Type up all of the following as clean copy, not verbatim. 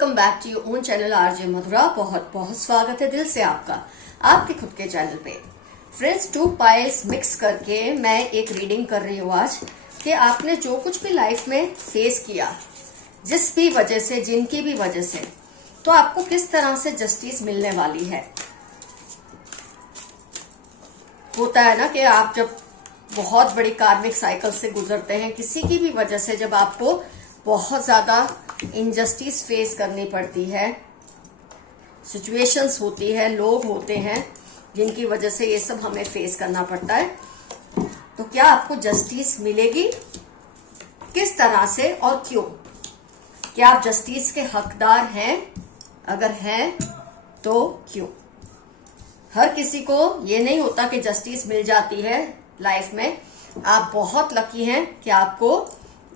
Welcome back to your own channel RJ Madhura. बहुत बहुत स्वागत है दिल से आपका आपके खुद के चैनल पे। फ्रेंड्स, 2 पाइल्स मिक्स करके मैं एक रीडिंग कर रही हूँ आज कि आपने जो कुछ भी लाइफ में फेस किया, जिस भी वजह से, जिनकी भी वजह से, तो आपको किस तरह से जस्टिस मिलने वाली है। होता है ना कि आप जब बहुत बड़ी कार्मिक साइकिल से गुजरते हैं, किसी की भी वजह से जब आपको बहुत ज्यादा इनजस्टिस फेस करनी पड़ती है, सिचुएशंस होती है, लोग होते हैं जिनकी वजह से ये सब हमें फेस करना पड़ता है, तो क्या आपको जस्टिस मिलेगी? किस तरह से और क्यों? क्या आप जस्टिस के हकदार हैं? अगर हैं तो क्यों? हर किसी को ये नहीं होता कि जस्टिस मिल जाती है लाइफ में। आप बहुत लकी हैं कि आपको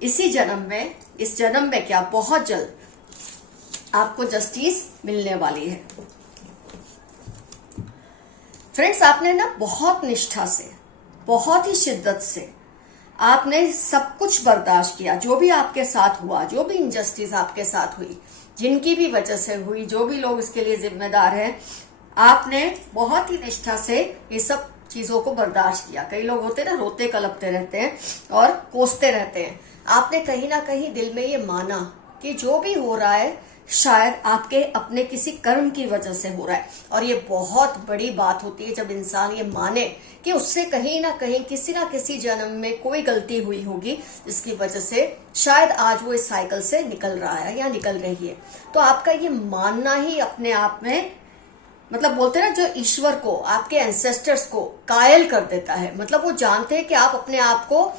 इसी जन्म में, इस जन्म में क्या बहुत जल्द आपको जस्टिस मिलने वाली है। फ्रेंड्स, आपने ना बहुत निष्ठा से, बहुत ही शिद्दत से आपने सब कुछ बर्दाश्त किया। जो भी आपके साथ हुआ, जो भी इनजस्टिस आपके साथ हुई, जिनकी भी वजह से हुई, जो भी लोग इसके लिए जिम्मेदार हैं, आपने बहुत ही निष्ठा से ये सब चीजों को बर्दाश्त किया। कई लोग होते हैं ना, रोते कलपते रहते हैं और कोसते रहते हैं। आपने कहीं ना कहीं दिल में ये माना कि जो भी हो रहा है शायद आपके अपने किसी कर्म की वजह से हो रहा है। और ये बहुत बड़ी बात होती है जब इंसान ये माने कि उससे कहीं ना कहीं किसी ना किसी जन्म में कोई गलती हुई होगी, जिसकी वजह से शायद आज वो इस साइकिल से निकल रहा है या निकल रही है। तो आपका ये मानना ही अपने आप में, मतलब बोलते हैं ना, जो ईश्वर को, आपके एंसेस्टर्स को कायल कर देता है। मतलब वो जानते हैं कि आप अपने आप को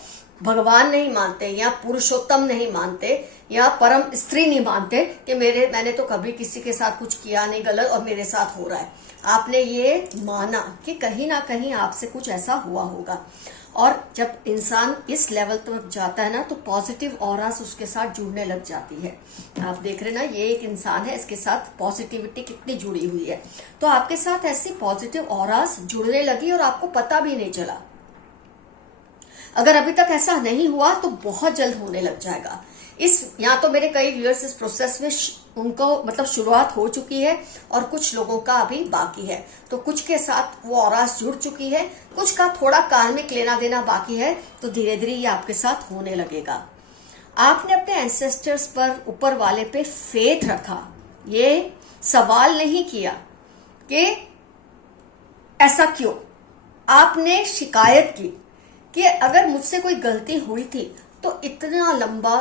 भगवान नहीं मानते या पुरुषोत्तम नहीं मानते या परम स्त्री नहीं मानते कि मैंने तो कभी किसी के साथ कुछ किया नहीं गलत और मेरे साथ हो रहा है। आपने ये माना कि कहीं ना कहीं आपसे कुछ ऐसा हुआ होगा। और जब इंसान इस लेवल तक जाता है ना, तो पॉजिटिव ऑरास उसके साथ जुड़ने लग जाती है। आप देख रहे ना, ये एक इंसान है, इसके साथ पॉजिटिविटी कितनी जुड़ी हुई है। तो आपके साथ ऐसी पॉजिटिव ऑरास जुड़ने लगी और आपको पता भी नहीं चला। अगर अभी तक ऐसा नहीं हुआ तो बहुत जल्द होने लग जाएगा। यहाँ तो मेरे कई व्यूअर्स इस प्रोसेस में उनको मतलब शुरुआत हो चुकी है और कुछ लोगों का अभी बाकी है। तो कुछ के साथ वो ऑरास जुड़ चुकी है, कुछ का थोड़ा कार्मिक लेना देना बाकी है। तो धीरे धीरे ये आपके साथ होने लगेगा। आपने अपने एंसेस्टर्स पर, ऊपर वाले पे फेथ रखा। ये सवाल नहीं किया कि ऐसा क्यों। आपने शिकायत की कि अगर मुझसे कोई गलती हुई थी तो इतना लंबा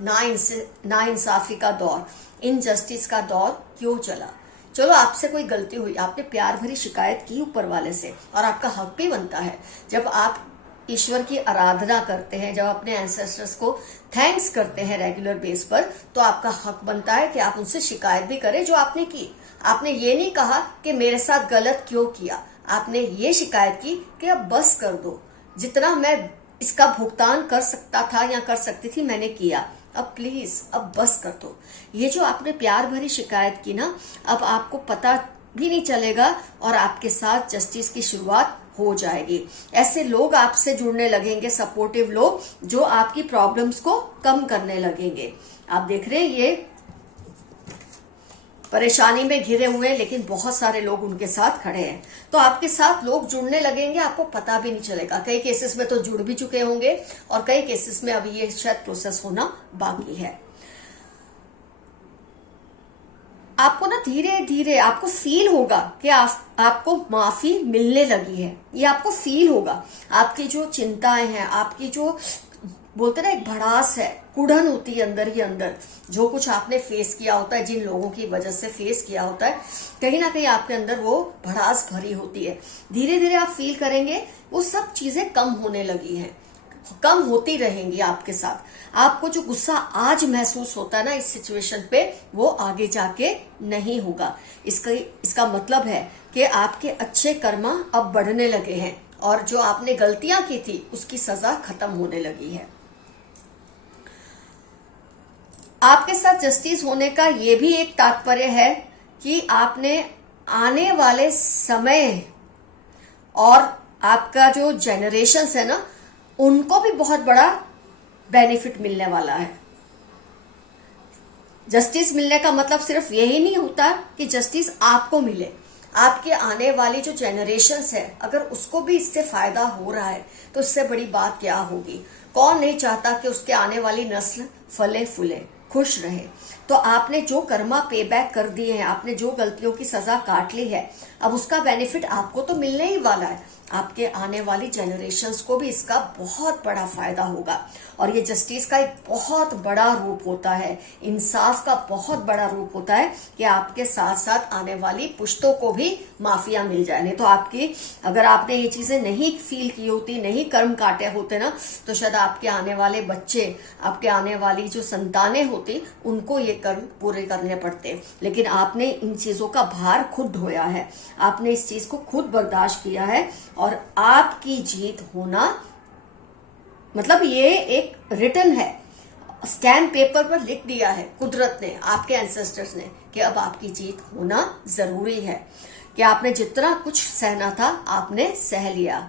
नाइंसाफी का दौर, इनजस्टिस का दौर क्यों चला। चलो, आपसे कोई गलती हुई, आपने प्यार भरी शिकायत की ऊपर वाले से, और आपका हक भी बनता है। जब आप ईश्वर की आराधना करते हैं, जब अपने एंसेस्टर्स को थैंक्स करते हैं रेगुलर बेस पर, तो आपका हक बनता है कि आप उनसे शिकायत भी करें जो आपने की। आपने ये नहीं कहा कि मेरे साथ गलत क्यों किया, आपने ये शिकायत की कि अब बस कर दो, जितना मैं इसका भुगतान कर सकता था या कर सकती थी मैंने किया, अब प्लीज अब बस कर दो। ये जो आपने प्यार भरी शिकायत की ना, अब आपको पता भी नहीं चलेगा और आपके साथ जस्टिस की शुरुआत हो जाएगी। ऐसे लोग आपसे जुड़ने लगेंगे, सपोर्टिव लोग, जो आपकी प्रॉब्लम्स को कम करने लगेंगे। आप देख रहे हैं, ये परेशानी में घिरे हुए हैं, लेकिन बहुत सारे लोग उनके साथ खड़े हैं। तो आपके साथ लोग जुड़ने लगेंगे, आपको पता भी नहीं चलेगा। कई केसेस में तो जुड़ भी चुके होंगे और कई केसेस में अभी ये शायद प्रोसेस होना बाकी है। आपको ना धीरे धीरे आपको फील होगा कि आपको माफी मिलने लगी है। ये आपको फील होगा। आपकी जो चिंताएं हैं, आपकी जो बोलते ना एक भड़ास है, कुढ़न होती है अंदर ही अंदर, जो कुछ आपने फेस किया होता है, जिन लोगों की वजह से फेस किया होता है, कहीं ना कहीं आपके अंदर वो भड़ास भरी होती है। धीरे धीरे आप फील करेंगे वो सब चीजें कम होने लगी हैं, कम होती रहेंगी आपके साथ। आपको जो गुस्सा आज महसूस होता है ना इस सिचुएशन पे, वो आगे जाके नहीं होगा। इसका मतलब है कि आपके अच्छे कर्म अब बढ़ने लगे हैं और जो आपने गलतियां की थी उसकी सजा खत्म होने लगी है। आपके साथ जस्टिस होने का ये भी एक तात्पर्य है कि आपने आने वाले समय और आपका जो जनरेशन्स है ना, उनको भी बहुत बड़ा बेनिफिट मिलने वाला है। जस्टिस मिलने का मतलब सिर्फ यही नहीं होता कि जस्टिस आपको मिले, आपके आने वाली जो जनरेशन्स है अगर उसको भी इससे फायदा हो रहा है तो इससे बड़ी बात क्या होगी। कौन नहीं चाहता कि उसके आने वाली नस्ल फले फूले खुश रहे। तो आपने जो कर्मा पे बैक कर दिए हैं, आपने जो गलतियों की सजा काट ली है, अब उसका बेनिफिट आपको तो मिलने ही वाला है, आपके आने वाली जनरेशन्स को भी इसका बहुत बड़ा फायदा होगा। और ये जस्टिस का एक बहुत बड़ा रूप होता है, इंसाफ का बहुत बड़ा रूप होता है कि आपके साथ साथ आने वाली पुश्तों को भी माफिया मिल जाए। नहीं तो आपकी, अगर आपने ये चीजें नहीं फील की होती, नहीं कर्म काटे होते ना, तो शायद आपके आने वाले बच्चे, आपके आने वाली जो संतानें होती, उनको ये कर्म पूरे करने पड़ते। लेकिन आपने इन चीजों का भार खुद ढोया है, आपने इस चीज को खुद बर्दाश्त किया है, और आपकी जीत होना मतलब ये एक रिटन है, स्टैम्प पेपर पर लिख दिया है कुदरत ने, आपके एंसेस्टर्स ने, कि अब आपकी जीत होना जरूरी है, कि आपने जितना कुछ सहना था आपने सह लिया।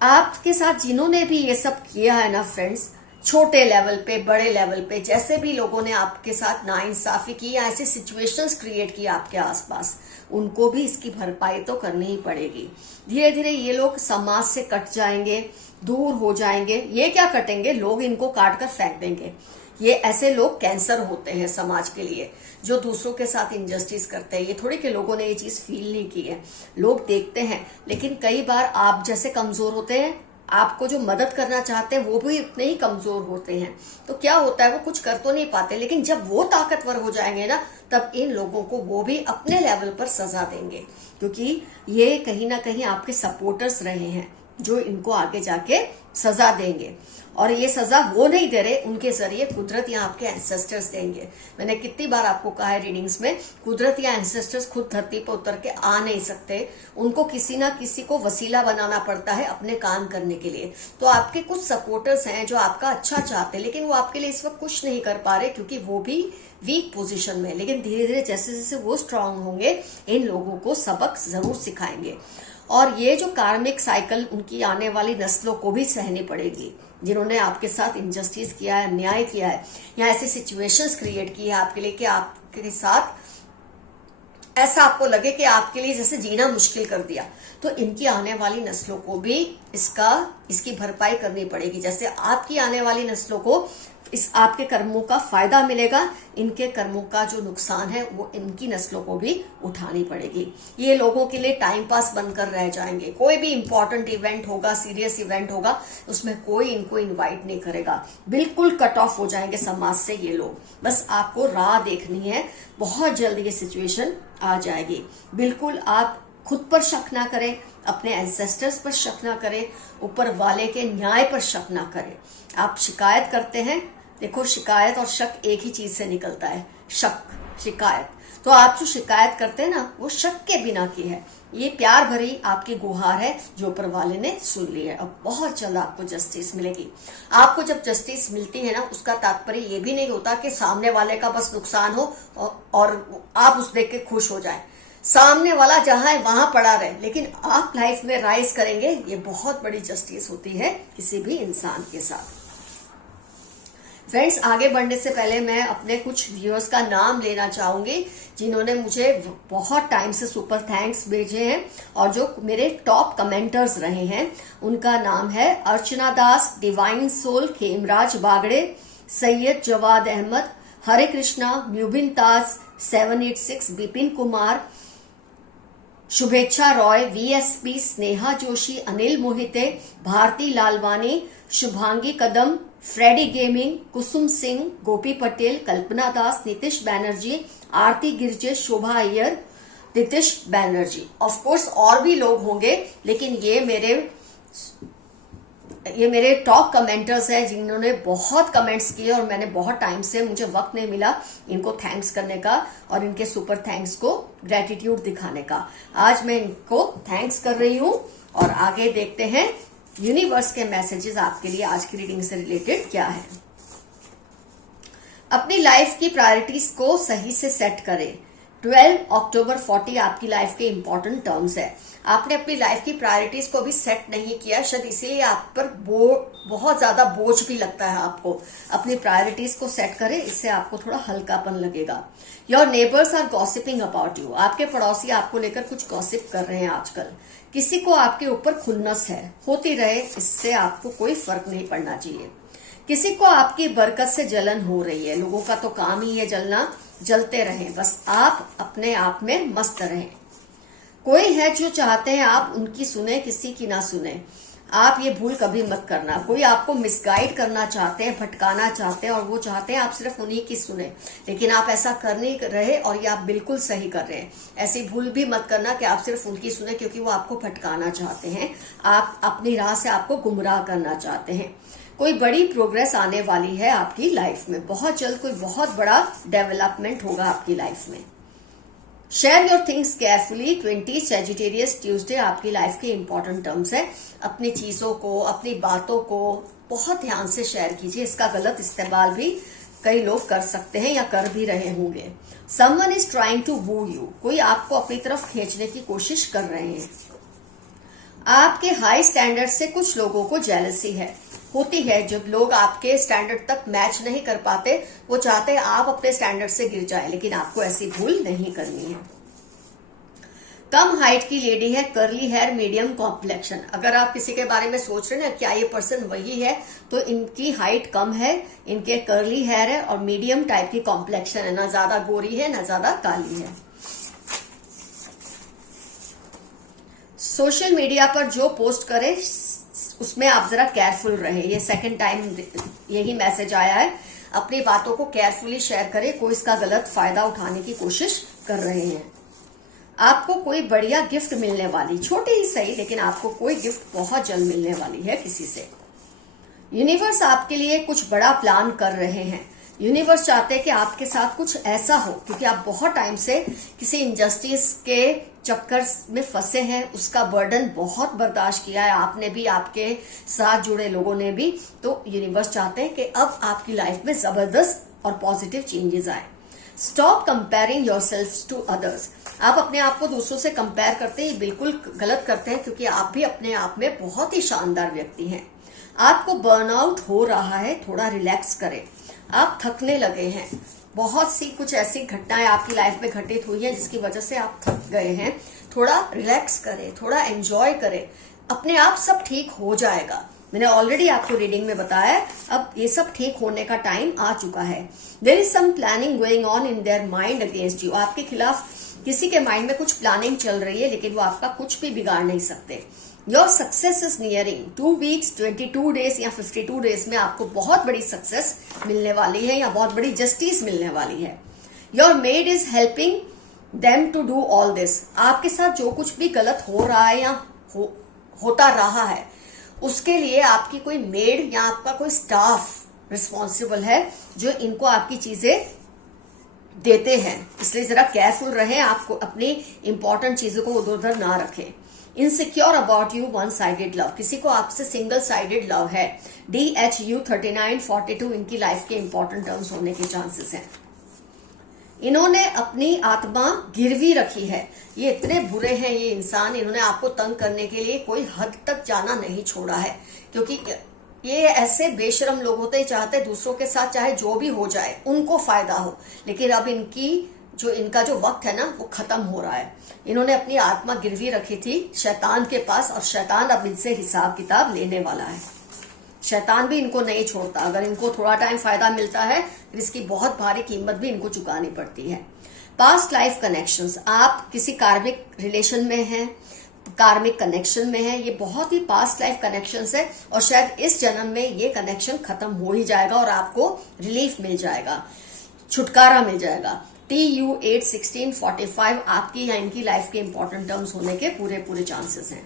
आपके साथ जिन्होंने भी ये सब किया है ना फ्रेंड्स, छोटे लेवल पे, बड़े लेवल पे, जैसे भी लोगों ने आपके साथ नाइंसाफी की या ऐसे सिचुएशंस क्रिएट किए आपके आसपास, उनको भी इसकी भरपाई तो करनी ही पड़ेगी। धीरे धीरे ये लोग समाज से कट जाएंगे, दूर हो जाएंगे। ये क्या कटेंगे, लोग इनको काट कर फेंक देंगे। ये ऐसे लोग कैंसर होते हैं समाज के लिए, जो दूसरों के साथ इनजस्टिस करते हैं। ये थोड़ी के लोगों ने ये चीज फील नहीं की है, लोग देखते हैं, लेकिन कई बार आप जैसे कमजोर होते हैं, आपको जो मदद करना चाहते हैं वो भी उतने ही कमजोर होते हैं। तो क्या होता है, वो कुछ कर तो नहीं पाते, लेकिन जब वो ताकतवर हो जाएंगे ना, तब इन लोगों को वो भी अपने लेवल पर सजा देंगे, क्योंकि ये कहीं ना कहीं आपके सपोर्टर्स रहे हैं जो इनको आगे जाके सजा देंगे। और ये सजा वो नहीं दे रहे, उनके जरिए कुदरत या आपके एंसेस्टर्स देंगे। मैंने कितनी बार आपको कहा है रीडिंग्स में, कुदरत या एंसेस्टर्स खुद धरती पर उतर के आ नहीं सकते, उनको किसी ना किसी को वसीला बनाना पड़ता है अपने काम करने के लिए। तो आपके कुछ सपोर्टर्स हैं जो आपका अच्छा चाहते हैं, लेकिन वो आपके लिए इस वक्त कुछ नहीं कर पा रहे, क्योंकि वो भी वीक पोजीशन में। लेकिन धीरे धीरे जैसे जैसे वो स्ट्रांग होंगे, इन लोगों को सबक जरूर सिखाएंगे। और ये जो कार्मिक साइकिल उनकी आने वाली नस्लों को भी सहनी पड़ेगी, जिन्होंने आपके साथ इनजस्टिस किया है, अन्याय किया है, या ऐसी सिचुएशंस क्रिएट की है आपके लिए कि आपके साथ ऐसा आपको लगे कि आपके लिए जैसे जीना मुश्किल कर दिया। तो इनकी आने वाली नस्लों को भी इसकी भरपाई करनी पड़ेगी। जैसे आपकी आने वाली नस्लों को इस आपके कर्मों का फायदा मिलेगा, इनके कर्मों का जो नुकसान है वो इनकी नस्लों को भी उठानी पड़ेगी। ये लोगों के लिए टाइम पास बनकर रह जाएंगे। कोई भी इंपॉर्टेंट इवेंट होगा, सीरियस इवेंट होगा, उसमें कोई इनको इनवाइट नहीं करेगा। बिल्कुल कट ऑफ हो जाएंगे समाज से ये लोग। बस आपको राह देखनी है, बहुत जल्द ये सिचुएशन आ जाएगी। बिल्कुल आप खुद पर शक ना करें, अपने एंसेस्टर्स पर शक ना करें, ऊपर वाले के न्याय पर शक ना करें। आप शिकायत करते हैं, देखो शिकायत और शक एक ही चीज से निकलता है, शक, शिकायत। तो आप जो शिकायत करते हैं ना, वो शक के बिना की है। ये प्यार भरी आपकी गुहार है जो ऊपर वाले ने सुन ली है। अब बहुत जल्द आपको जस्टिस मिलेगी। आपको जब जस्टिस मिलती है ना, उसका तात्पर्य ये भी नहीं होता कि सामने वाले का बस नुकसान हो और आप उस देख के खुश हो जाए। सामने वाला जहां है वहां पड़ा रहे, लेकिन आप लाइफ में राइज करेंगे, ये बहुत बड़ी जस्टिस होती है किसी भी इंसान के साथ। फ्रेंड्स, आगे बढ़ने से पहले मैं अपने कुछ व्यूअर्स का नाम लेना चाहूंगी जिन्होंने मुझे बहुत टाइम से सुपर थैंक्स भेजे हैं और जो मेरे टॉप कमेंटर्स रहे हैं। उनका नाम है Archana Das, divine soul, Khemraj Bagde, Syed Jawad Ahmed, Hare Krishna, Mubin Taj, 786, Bipin Kumar, Shubhechha Roy, VSP, Sneha Joshi, Anil Mohite, Bharati Lalwani, Shubhangi Kadam, Freddie gaming, Kusum Singh, Gopi Patel, Kalpana Das, Nitish Banerjee, Aarti Girje, Shobha Iyer, Nitish Banerjee. Of course और भी लोग होंगे, लेकिन ये मेरे टॉप कमेंटर्स हैं जिन्होंने बहुत कमेंट्स किए और मैंने बहुत टाइम से, मुझे वक्त नहीं मिला इनको थैंक्स करने का और इनके सुपर थैंक्स को ग्रेटिट्यूड दिखाने का। आज मैं इनको थैंक्स कर रही हूं और आगे देखते हैं यूनिवर्स के मैसेजेस आपके लिए आज की रीडिंग से रिलेटेड क्या है। अपनी लाइफ की प्रायोरिटीज को सही से सेट करें। 12 अक्टूबर 40 आपकी लाइफ के इंपॉर्टेंट टर्म्स है। आपने अपनी लाइफ की प्रायोरिटीज को भी सेट नहीं किया, शायद इसीलिए आप पर बहुत ज्यादा बोझ भी लगता है आपको। अपनी प्रायोरिटीज को सेट करें, इससे आपको थोड़ा हल्कापन लगेगा। Your neighbours are gossiping about you, आपके पड़ोसी आपको लेकर कुछ गॉसिप कर रहे हैं आजकल। किसी को आपके ऊपर खुन्नस है, होती रहे, इससे आपको कोई फर्क नहीं पड़ना चाहिए। किसी को आपकी बरकत से जलन हो रही है, लोगों का तो काम ही है जलना, जलते रहें, बस आप अपने आप में मस्त रहें। कोई है जो चाहते हैं आप उनकी सुने, किसी की ना सुने। आप ये भूल कभी मत करना। कोई आपको मिसगाइड करना चाहते हैं, भटकाना चाहते हैं, और वो चाहते हैं आप सिर्फ उन्हीं की सुने, लेकिन आप ऐसा कर नहीं रहे और ये आप बिल्कुल सही कर रहे हैं। ऐसी भूल भी मत करना कि आप सिर्फ उनकी सुने, क्योंकि वो आपको भटकाना चाहते हैं, आप अपनी राह से आपको गुमराह करना चाहते हैं। कोई बड़ी प्रोग्रेस आने वाली है आपकी लाइफ में, बहुत जल्द कोई बहुत बड़ा डेवलपमेंट होगा आपकी लाइफ में। Share your things carefully. 20 Sagittarius Tuesday आपकी लाइफ के इंपॉर्टेंट टर्म्स है। अपनी चीजों को, अपनी बातों को बहुत ध्यान से शेयर कीजिए। इसका गलत इस्तेमाल भी कई लोग कर सकते हैं या कर भी रहे होंगे। Someone is trying to woo you, कोई आपको अपनी तरफ खींचने की कोशिश कर रहे हैं। आपके हाई स्टैंडर्ड से कुछ लोगों को जेलसी है, होती है। जब लोग आपके स्टैंडर्ड तक मैच नहीं कर पाते, वो चाहते हैं आप अपने स्टैंडर्ड से गिर जाए, लेकिन आपको ऐसी भूल नहीं करनी है। कम हाइट की लेडी है, कर्ली हेयर, मीडियम कॉम्प्लेक्शन। अगर आप किसी के बारे में सोच रहे हैं ना क्या ये पर्सन वही है, तो इनकी हाइट कम है, इनके कर्ली हेयर है और मीडियम टाइप की कॉम्प्लेक्शन है, ना ज्यादा गोरी है ना ज्यादा काली है। सोशल मीडिया पर जो पोस्ट करे उसमें आप जरा केयरफुल रहे। ये सेकंड टाइम यही मैसेज आया है। अपनी बातों को केयरफुली शेयर करें, कोई इसका गलत फायदा उठाने की कोशिश कर रहे हैं। आपको कोई बढ़िया गिफ्ट मिलने वाली, छोटी ही सही, लेकिन आपको कोई गिफ्ट बहुत जल्द मिलने वाली है किसी से। यूनिवर्स आपके लिए कुछ बड़ा प्लान कर रहे हैं। यूनिवर्स चाहते हैं कि आपके साथ कुछ ऐसा हो, क्योंकि आप बहुत टाइम से किसी इनजस्टिस के चक्कर में फंसे हैं, उसका बर्डन बहुत बर्दाश्त किया है आपने भी, आपके साथ जुड़े लोगों ने भी। तो यूनिवर्स चाहते हैं कि अब आपकी लाइफ में जबरदस्त और पॉजिटिव चेंजेस आए। Stop comparing yourself to others. आप अपने आप को दूसरों से कंपेयर करते हैं, बिल्कुल गलत करते हैं, क्योंकि आप भी अपने आप में बहुत ही शानदार व्यक्ति हैं। आपको बर्नआउट हो रहा है, थोड़ा रिलैक्स करें। आप थकने लगे हैं, बहुत सी कुछ ऐसी घटनाएं आपकी लाइफ में घटित हुई हैं जिसकी वजह से आप थक गए हैं। थोड़ा रिलैक्स करें, थोड़ा एंजॉय करें, अपने आप सब ठीक हो जाएगा। मैंने ऑलरेडी आपको रीडिंग में बताया, अब ये सब ठीक होने का टाइम आ चुका है। There is some planning going on in their mind against you. आपके खिलाफ किसी के माइंड में कुछ प्लानिंग चल रही है, लेकिन वो आपका कुछ भी बिगाड़ नहीं सकते। Your success is nearing. 2 weeks, 22 days या 52 डेज में आपको बहुत बड़ी सक्सेस मिलने वाली है या बहुत बड़ी जस्टिस मिलने वाली है। Your maid is helping them to do all this. आपके साथ जो कुछ भी गलत हो रहा है या होता रहा है, उसके लिए आपकी कोई मेड या आपका कोई स्टाफ रिस्पॉन्सिबल है जो इनको आपकी चीजें देते हैं। इसलिए जरा केयरफुल रहें, आपको अपनी इंपॉर्टेंट चीजों को उधर उधर ना रखें। Insecure about you, one sided love. किसी को आपसे सिंगल साइडेड लव है। DHU 3942 इनकी लाइफ के इंपॉर्टेंट टर्म्स होने के चांसेस हैं। इन्होंने अपनी आत्मा गिरवी रखी है। ये इतने बुरे हैं ये इंसान, इन्होंने आपको तंग करने के लिए कोई हद तक जाना नहीं छोड़ा है, क्योंकि ये ऐसे बेशरम लोग होते हैं, चाहते दूसरों के साथ चाहे जो भी हो जाए उनको फायदा हो, लेकिन अब इनका जो वक्त है ना वो खत्म हो रहा है। इन्होंने अपनी आत्मा गिरवी रखी थी शैतान के पास, और शैतान अब इनसे हिसाब किताब लेने वाला है। शैतान भी इनको नहीं छोड़ता। अगर इनको थोड़ा टाइम फायदा मिलता है, फिर इसकी बहुत भारी कीमत भी इनको चुकानी पड़ती है। Past life connections. आप किसी कार्मिक रिलेशन में हैं, कार्मिक कनेक्शन में है, ये बहुत ही पास्ट लाइफ कनेक्शंस है, और शायद इस जन्म में ये कनेक्शन खत्म हो ही जाएगा और आपको रिलीफ मिल जाएगा, छुटकारा मिल जाएगा। TU 81645 आपकी या इनकी लाइफ के इंपॉर्टेंट टर्म्स होने के पूरे चांसेस हैं।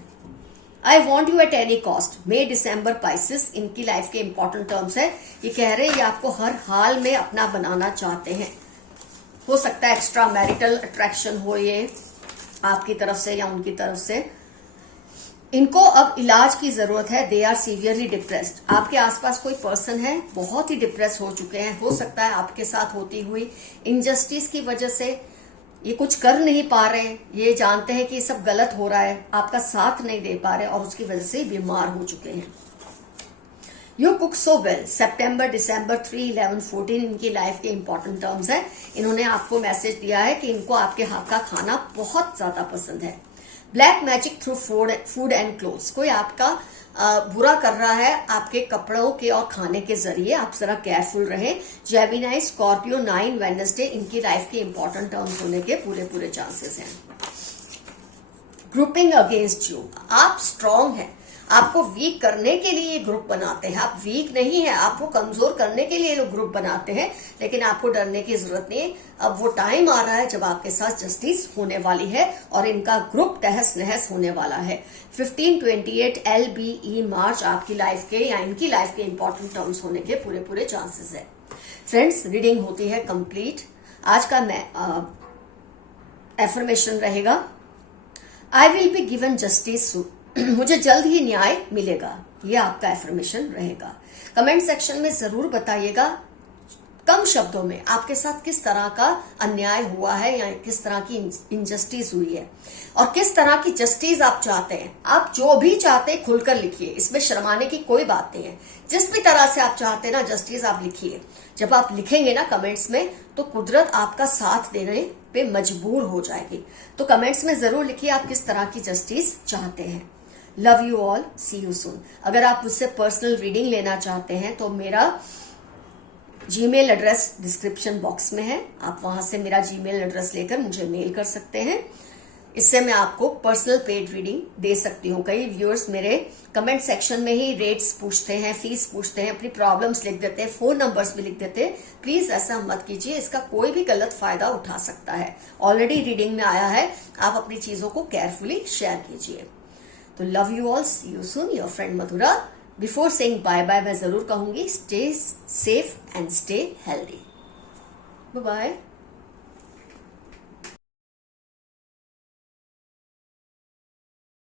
I want you at any cost. May December Pisces इनकी लाइफ के इंपॉर्टेंट टर्म्स है। ये कह रहे हैं ये आपको हर हाल में अपना बनाना चाहते हैं। हो सकता है एक्स्ट्रा मैरिटल अट्रैक्शन हो ये आपकी तरफ से या उनकी तरफ से। इनको अब इलाज की जरूरत है। They are severely depressed. आपके आसपास कोई पर्सन है, बहुत ही डिप्रेस हो चुके हैं। हो सकता है आपके साथ होती हुई इनजस्टिस की वजह से ये कुछ कर नहीं पा रहे, ये जानते हैं कि ये सब गलत हो रहा है, आपका साथ नहीं दे पा रहे और उसकी वजह से बीमार हो चुके हैं। यू कुक सो वेल, सितंबर, दिसंबर 3, 11, 14 इनकी लाइफ के इंपॉर्टेंट टर्म्स है। इन्होंने आपको मैसेज दिया है कि इनको आपके हाथ का खाना बहुत ज्यादा पसंद है। Black magic through food and clothes, कोई आपका बुरा कर रहा है आपके कपड़ों के और खाने के जरिए, आप जरा केयरफुल रहें। जेमिनी, स्कॉर्पियो, 9, वेडनेसडे इनकी लाइफ के इंपॉर्टेंट टर्म्स होने के पूरे चांसेस हैं। ग्रुपिंग अगेंस्ट यू, आप स्ट्रांग हैं, आपको वीक करने के लिए ये ग्रुप बनाते हैं। आप वीक नहीं है, आपको कमजोर करने के लिए लोग ग्रुप बनाते हैं, लेकिन आपको डरने की जरूरत नहीं। अब वो टाइम आ रहा है जब आपके साथ जस्टिस होने वाली है और इनका ग्रुप तहस नहस होने वाला है। 1528 LBE मार्च आपकी लाइफ के या इनकी लाइफ के इंपॉर्टेंट टर्म्स होने के पूरे चांसेस है। फ्रेंड्स, रीडिंग होती है कंप्लीट। आज का एफर्मेशन रहेगा, I will be given justice soon, मुझे जल्द ही न्याय मिलेगा। ये आपका एफर्मेशन रहेगा। कमेंट सेक्शन में जरूर बताइएगा कम शब्दों में आपके साथ किस तरह का अन्याय हुआ है या किस तरह की इनजस्टिस हुई है और किस तरह की जस्टिस आप चाहते हैं। आप जो भी चाहते हैं खुलकर लिखिए, इसमें शर्माने की कोई बात नहीं है। जिस भी तरह से आप चाहते हैं ना जस्टिस, आप लिखिए। जब आप लिखेंगे ना कमेंट्स में, तो कुदरत आपका साथ देने पे मजबूर हो जाएगी। तो कमेंट्स में जरूर लिखिए आप किस तरह की जस्टिस चाहते हैं। Love you all, see you soon. अगर आप मुझसे पर्सनल रीडिंग लेना चाहते हैं तो मेरा जीमेल एड्रेस डिस्क्रिप्शन बॉक्स में है, आप वहां से मेरा जीमेल एड्रेस लेकर मुझे मेल कर सकते हैं। इससे मैं आपको पर्सनल पेड रीडिंग दे सकती हूँ। कई व्यूअर्स मेरे कमेंट सेक्शन में ही रेट्स पूछते हैं, फीस पूछते हैं, अपनी प्रॉब्लम्स लिख देते हैं, फोन नंबर्स भी लिख देते हैं। प्लीज ऐसा मत कीजिए, इसका कोई भी गलत फायदा उठा सकता है। ऑलरेडी रीडिंग में आया है, आप अपनी चीजों को केयरफुली शेयर कीजिए। तो love you all, see you soon, your friend Madhura. Before saying bye bye मैं जरूर कहूंगी, stay safe and stay healthy. Bye bye.